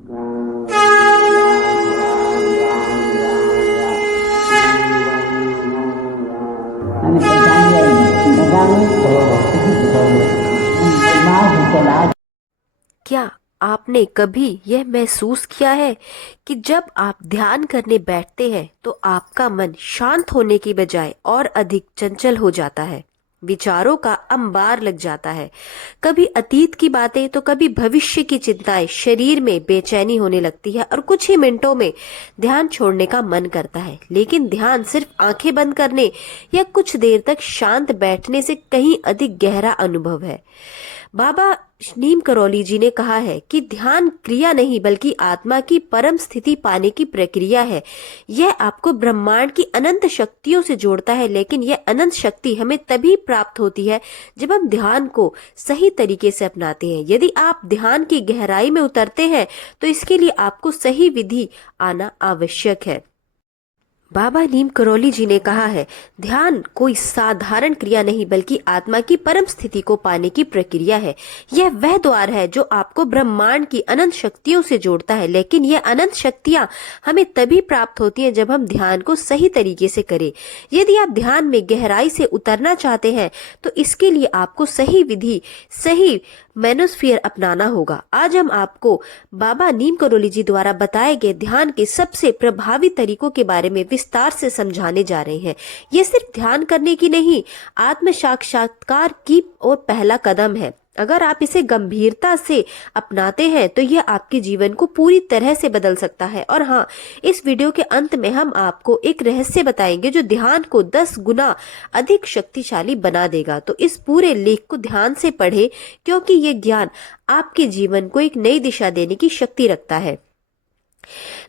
क्या आपने कभी यह महसूस किया है कि जब आप ध्यान करने बैठते हैं तो आपका मन शांत होने की बजाय और अधिक चंचल हो जाता है। विचारों का अंबार लग जाता है। कभी अतीत की बातें तो कभी भविष्य की चिंताएं, शरीर में बेचैनी होने लगती है और कुछ ही मिनटों में ध्यान छोड़ने का मन करता है। लेकिन ध्यान सिर्फ आंखें बंद करने या कुछ देर तक शांत बैठने से कहीं अधिक गहरा अनुभव है। बाबा नीम करौली जी ने कहा है कि ध्यान क्रिया नहीं बल्कि आत्मा की परम स्थिति पाने की प्रक्रिया है। यह आपको ब्रह्मांड की अनंत शक्तियों से जोड़ता है, लेकिन यह अनंत शक्ति हमें तभी प्राप्त होती है जब हम ध्यान को सही तरीके से अपनाते हैं। यदि आप ध्यान की गहराई में उतरते हैं तो इसके लिए आपको सही विधि आना आवश्यक है। बाबा नीम करौली जी ने कहा है, ध्यान कोई साधारण क्रिया नहीं बल्कि आत्मा की परम स्थिति को पाने की प्रक्रिया है। यह वह द्वार है जो आपको ब्रह्मांड की अनंत शक्तियों से जोड़ता है, लेकिन यह अनंत शक्तियां हमें तभी प्राप्त होती हैं जब हम ध्यान को सही तरीके से करें। यदि आप ध्यान में गहराई से उतरना चाहते हैं तो इसके लिए आपको सही विधि, सही मैनोस्फीयर अपनाना होगा। आज हम आपको बाबा नीम करौली जी द्वारा बताए गए ध्यान के सबसे प्रभावी तरीकों के बारे में विस्तार से समझाने जा रहे हैं। ये सिर्फ ध्यान करने की नहीं, आत्म साक्षात्कार की ओर पहला कदम है। अगर आप इसे गंभीरता से अपनाते हैं तो यह आपके जीवन को पूरी तरह से बदल सकता है। और हाँ, इस वीडियो के अंत में हम आपको एक रहस्य बताएंगे जो ध्यान को 10 गुना अधिक शक्तिशाली बना देगा। तो इस पूरे लेख को ध्यान से पढ़ें, क्योंकि ये ज्ञान आपके जीवन को एक नई दिशा देने की शक्ति रखता है।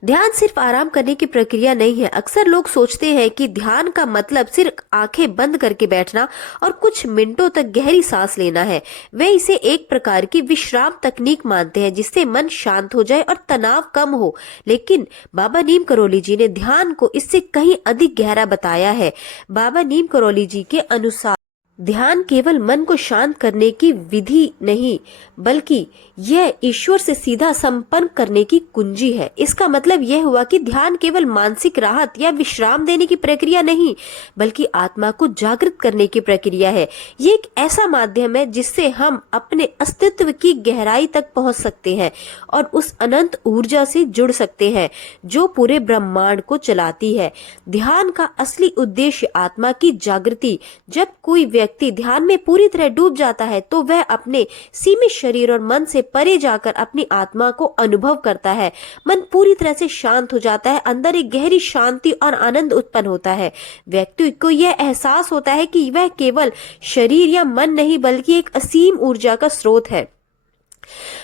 ध्यान सिर्फ आराम करने की प्रक्रिया नहीं है। अक्सर लोग सोचते हैं कि ध्यान का मतलब सिर्फ आंखें बंद करके बैठना और कुछ मिनटों तक गहरी सांस लेना है। वे इसे एक प्रकार की विश्राम तकनीक मानते हैं जिससे मन शांत हो जाए और तनाव कम हो। लेकिन बाबा नीम करौली जी ने ध्यान को इससे कहीं अधिक गहरा बताया है। बाबा नीम करौली जी के अनुसार ध्यान केवल मन को शांत करने की विधि नहीं बल्कि यह ईश्वर से सीधा संपर्क करने की कुंजी है। इसका मतलब यह हुआ कि ध्यान केवल मानसिक राहत या विश्राम देने की प्रक्रिया नहीं बल्कि आत्मा को जागृत करने की प्रक्रिया है। ये एक ऐसा माध्यम है जिससे हम अपने अस्तित्व की गहराई तक पहुंच सकते हैं और उस अनंत ऊर्जा से जुड़ सकते हैं जो पूरे ब्रह्मांड को चलाती है। ध्यान का असली उद्देश्य आत्मा की जागृति। जब कोई व्यक्ति ध्यान में पूरी तरह डूब जाता है तो वह अपने सीमित शरीर और मन से परे जाकर अपनी आत्मा को अनुभव करता है। मन पूरी तरह से शांत हो जाता है, अंदर एक गहरी शांति और आनंद उत्पन्न होता है। व्यक्ति को यह एहसास होता है कि वह केवल शरीर या मन नहीं बल्कि एक असीम ऊर्जा का स्रोत है।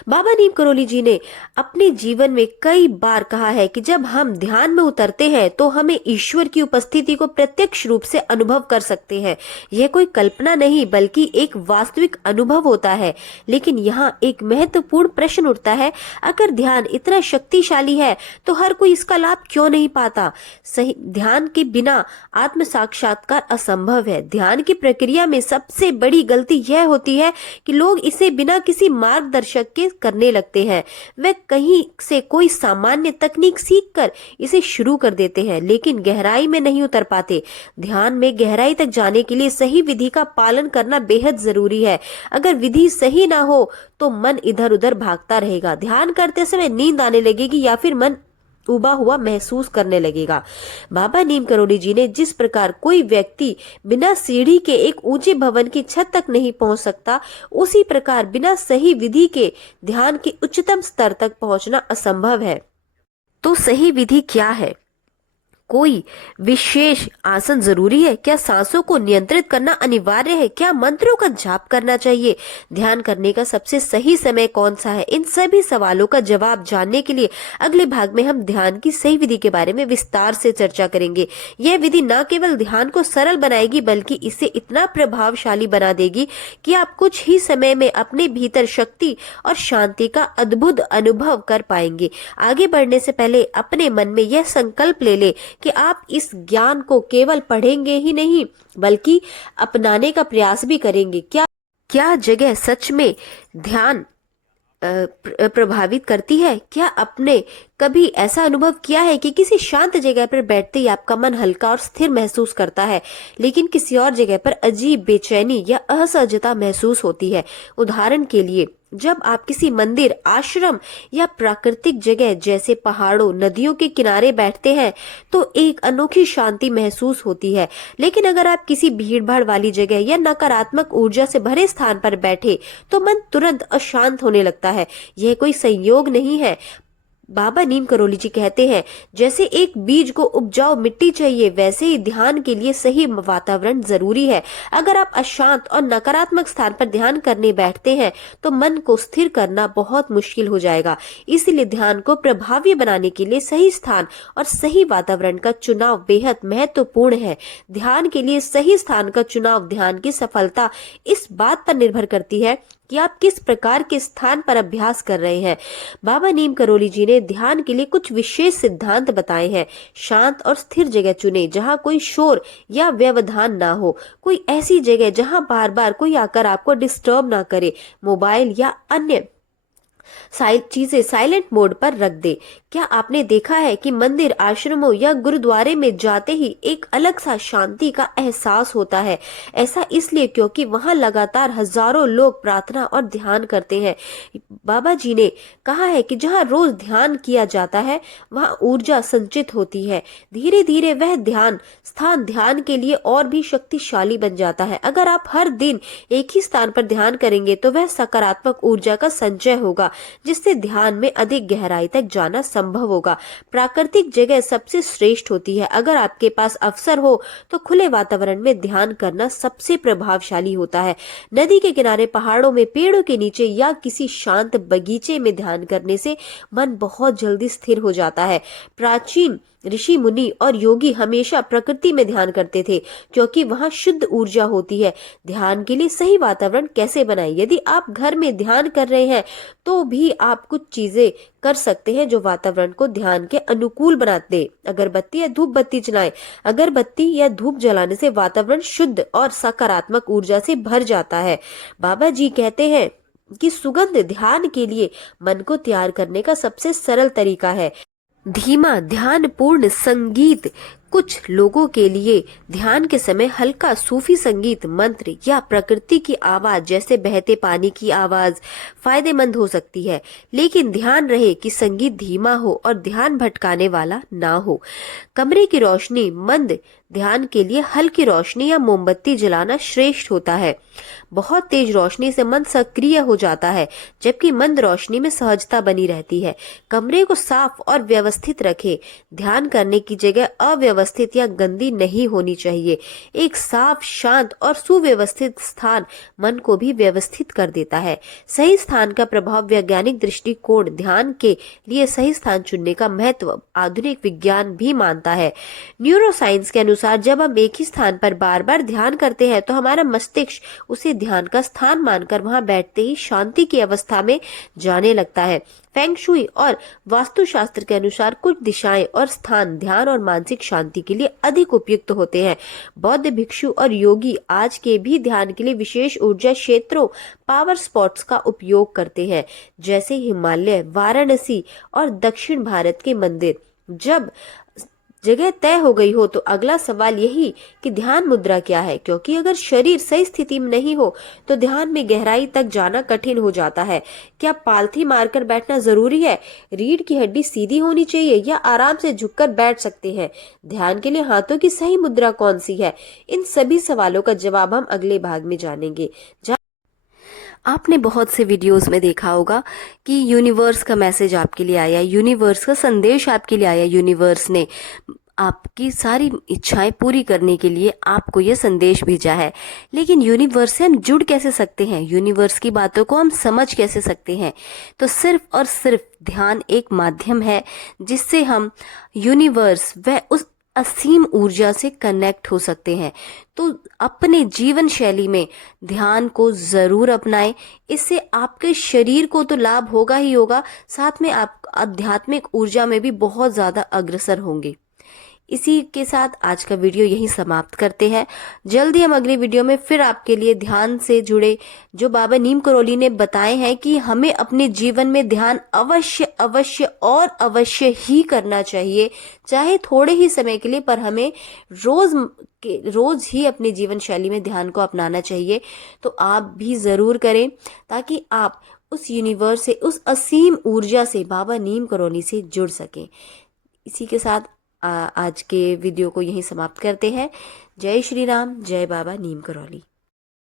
बाबा नीम करौली जी ने अपने जीवन में कई बार कहा है कि जब हम ध्यान में उतरते हैं तो हमें ईश्वर की उपस्थिति को प्रत्यक्ष रूप से अनुभव कर सकते हैं। यह कोई कल्पना नहीं बल्कि एक वास्तविक अनुभव होता है। लेकिन यहाँ एक महत्वपूर्ण प्रश्न उठता है, अगर ध्यान इतना शक्तिशाली है तो हर कोई इसका लाभ क्यों नहीं पाता? सही ध्यान के बिना आत्म साक्षात्कार असंभव है। ध्यान की प्रक्रिया में सबसे बड़ी गलती यह होती है कि लोग इसे बिना किसी मार्गदर्शन के करने लगते हैं। वे कहीं से कोई सामान्य तकनीक सीखकर इसे शुरू कर देते हैं लेकिन गहराई में नहीं उतर पाते। ध्यान में गहराई तक जाने के लिए सही विधि का पालन करना बेहद जरूरी है। अगर विधि सही ना हो तो मन इधर उधर भागता रहेगा। ध्यान करते समय नींद आने लगेगी या फिर मन उबा हुआ महसूस करने लगेगा। बाबा नीम करौली जी ने जिस प्रकार कोई व्यक्ति बिना सीढ़ी के एक ऊंचे भवन की छत तक नहीं पहुंच सकता, उसी प्रकार बिना सही विधि के ध्यान के उच्चतम स्तर तक पहुंचना असंभव है। तो सही विधि क्या है? कोई विशेष आसन जरूरी है? क्या सांसों को नियंत्रित करना अनिवार्य है? क्या मंत्रों का जाप करना चाहिए? ध्यान करने का सबसे सही समय कौन सा है? इन सभी सवालों का जवाब जानने के लिए अगले भाग में हम ध्यान की सही विधि के बारे में विस्तार से चर्चा करेंगे। यह विधि न केवल ध्यान को सरल बनाएगी बल्कि इसे इतना प्रभावशाली बना देगी कि आप कुछ ही समय में अपने भीतर शक्ति और शांति का अद्भुत अनुभव कर पाएंगे। आगे बढ़ने से पहले अपने मन में यह संकल्प ले ले कि आप इस ज्ञान को केवल पढ़ेंगे ही नहीं बल्कि अपनाने का प्रयास भी करेंगे। क्या जगह सच में ध्यान प्रभावित करती है? क्या आपने कभी ऐसा अनुभव किया है कि किसी शांत जगह पर बैठते ही आपका मन हल्का और स्थिर महसूस करता है, लेकिन किसी और जगह पर अजीब बेचैनी या असहजता महसूस होती है? उदाहरण के लिए, जब आप किसी मंदिर, आश्रम या प्राकृतिक जगह जैसे पहाड़ों, नदियों के किनारे बैठते हैं तो एक अनोखी शांति महसूस होती है। लेकिन अगर आप किसी भीड़-भाड़ वाली जगह या नकारात्मक ऊर्जा से भरे स्थान पर बैठे तो मन तुरंत अशांत होने लगता है। यह कोई संयोग नहीं है। बाबा नीम करोली जी कहते हैं, जैसे एक बीज को उपजाऊ मिट्टी चाहिए, वैसे ही ध्यान के लिए सही वातावरण जरूरी है। अगर आप अशांत और नकारात्मक स्थान पर ध्यान करने बैठते हैं तो मन को स्थिर करना बहुत मुश्किल हो जाएगा। इसलिए ध्यान को प्रभावी बनाने के लिए सही स्थान और सही वातावरण का चुनाव बेहद महत्वपूर्ण है। ध्यान के लिए सही स्थान का चुनाव, ध्यान की सफलता इस बात पर निर्भर करती है कि आप किस प्रकार के स्थान पर अभ्यास कर रहे हैं। बाबा नीम करोली जी ने ध्यान के लिए कुछ विशेष सिद्धांत बताए हैं। शांत और स्थिर जगह चुने जहां कोई शोर या व्यवधान ना हो। कोई ऐसी जगह जहां बार बार कोई आकर आपको डिस्टर्ब ना करे। मोबाइल या अन्य चीजें साइलेंट मोड पर रख दे। क्या आपने देखा है कि मंदिर, आश्रमों या गुरुद्वारे में जाते ही एक अलग सा शांति का एहसास होता है? ऐसा इसलिए क्योंकि वहां लगातार हजारों लोग प्रार्थना और ध्यान करते हैं। बाबा जी ने कहा है कि जहां रोज ध्यान किया जाता है वहां ऊर्जा संचित होती है। धीरे धीरे वह ध्यान स्थान ध्यान के लिए और भी शक्तिशाली बन जाता है। अगर आप हर दिन एक ही स्थान पर ध्यान करेंगे तो वह सकारात्मक ऊर्जा का संचय होगा, जिससे ध्यान में अधिक गहराई तक जाना संभव होगा। प्राकृतिक जगह सबसे श्रेष्ठ होती है। अगर आपके पास अवसर हो तो खुले वातावरण में ध्यान करना सबसे प्रभावशाली होता है। नदी के किनारे, पहाड़ों में, पेड़ों के नीचे या किसी शांत बगीचे में ध्यान करने से मन बहुत जल्दी स्थिर हो जाता है। प्राचीन ऋषि मुनि और योगी हमेशा प्रकृति में ध्यान करते थे क्योंकि वहां शुद्ध ऊर्जा होती है। ध्यान के लिए सही वातावरण कैसे बनाएं? यदि आप घर में ध्यान कर रहे हैं तो भी आप कुछ चीजें कर सकते हैं जो वातावरण को ध्यान के अनुकूल बनाते दे। अगरबत्ती या धूप बत्ती जलाएं। अगरबत्ती या धूप जलाने से वातावरण शुद्ध और सकारात्मक ऊर्जा से भर जाता है। बाबा जी कहते हैं कि सुगंध ध्यान के लिए मन को तैयार करने का सबसे सरल तरीका है। धीमा ध्यानपूर्ण संगीत। कुछ लोगों के लिए ध्यान के समय हल्का सूफी संगीत, मंत्र या प्रकृति की आवाज जैसे बहते पानी की आवाज फायदेमंद हो सकती है, लेकिन ध्यान रहे कि संगीत धीमा हो और ध्यान भटकाने वाला ना हो। कमरे की रोशनी मंद ध्यान के लिए हल्की रोशनी या मोमबत्ती जलाना श्रेष्ठ होता है। बहुत तेज रोशनी से मन सक्रिय हो जाता है, जबकि मंद रोशनी में सहजता बनी रहती है। कमरे को साफ और व्यवस्थित रखें। ध्यान करने की जगह अव्यवस्थित या गंदी नहीं होनी चाहिए। एक साफ, शांत और सुव्यवस्थित स्थान मन को भी व्यवस्थित कर देता है। सही स्थान का प्रभाव। वैज्ञानिक दृष्टिकोण ध्यान के लिए सही स्थान चुनने का महत्व आधुनिक विज्ञान भी मानता है। न्यूरोसाइंस के अनुसार जब हम एक ही स्थान पर बार बार ध्यान करते हैं तो हमारा मस्तिष्क उसे ध्यान का स्थान मानकर वहां बैठते ही शांति की अवस्था में जाने लगता है। फेंग शुई और वास्तुशास्त्र के अनुसार कुछ दिशाएं और स्थान ध्यान और मानसिक शांति के लिए अधिक उपयुक्त होते हैं। बौद्ध भिक्षु और योगी आज के भी ध्यान के लिए विशेष ऊर्जा क्षेत्रों, पावर स्पॉट्स का उपयोग करते हैं, जैसे हिमालय, वाराणसी और दक्षिण भारत के मंदिर। जब जगह तय हो गई हो तो अगला सवाल यही कि ध्यान मुद्रा क्या है, क्योंकि अगर शरीर सही स्थिति में नहीं हो तो ध्यान में गहराई तक जाना कठिन हो जाता है। क्या पालथी मारकर बैठना जरूरी है? रीढ़ की हड्डी सीधी होनी चाहिए या आराम से झुककर बैठ सकते हैं? ध्यान के लिए हाथों की सही मुद्रा कौन सी है? इन सभी सवालों का जवाब हम अगले भाग में जानेंगे। आपने बहुत से वीडियोस में देखा होगा कि यूनिवर्स का मैसेज आपके लिए आया, यूनिवर्स का संदेश आपके लिए आया, यूनिवर्स ने आपकी सारी इच्छाएं पूरी करने के लिए आपको ये संदेश भेजा है। लेकिन यूनिवर्स से हम जुड़ कैसे सकते हैं? यूनिवर्स की बातों को हम समझ कैसे सकते हैं? तो सिर्फ और सिर्फ ध्यान एक माध्यम है जिससे हम यूनिवर्स व उस असीम ऊर्जा से कनेक्ट हो सकते हैं। तो अपने जीवन शैली में ध्यान को जरूर अपनाएं। इससे आपके शरीर को तो लाभ होगा ही होगा, साथ में आप आध्यात्मिक ऊर्जा में भी बहुत ज्यादा अग्रसर होंगे। इसी के साथ आज का वीडियो यहीं समाप्त करते हैं। जल्दी हम अगली वीडियो में फिर आपके लिए ध्यान से जुड़े जो बाबा नीम करोली ने बताए हैं कि हमें अपने जीवन में ध्यान अवश्य अवश्य और अवश्य ही करना चाहिए, चाहे थोड़े ही समय के लिए, पर हमें रोज ही अपने जीवन शैली में ध्यान को अपनाना चाहिए। तो आप भी ज़रूर करें ताकि आप उस यूनिवर्स से, उस असीम ऊर्जा से, बाबा नीम करोली से जुड़ सकें। इसी के साथ आज के वीडियो को यहीं समाप्त करते हैं। जय श्री राम, जय बाबा नीम करौली।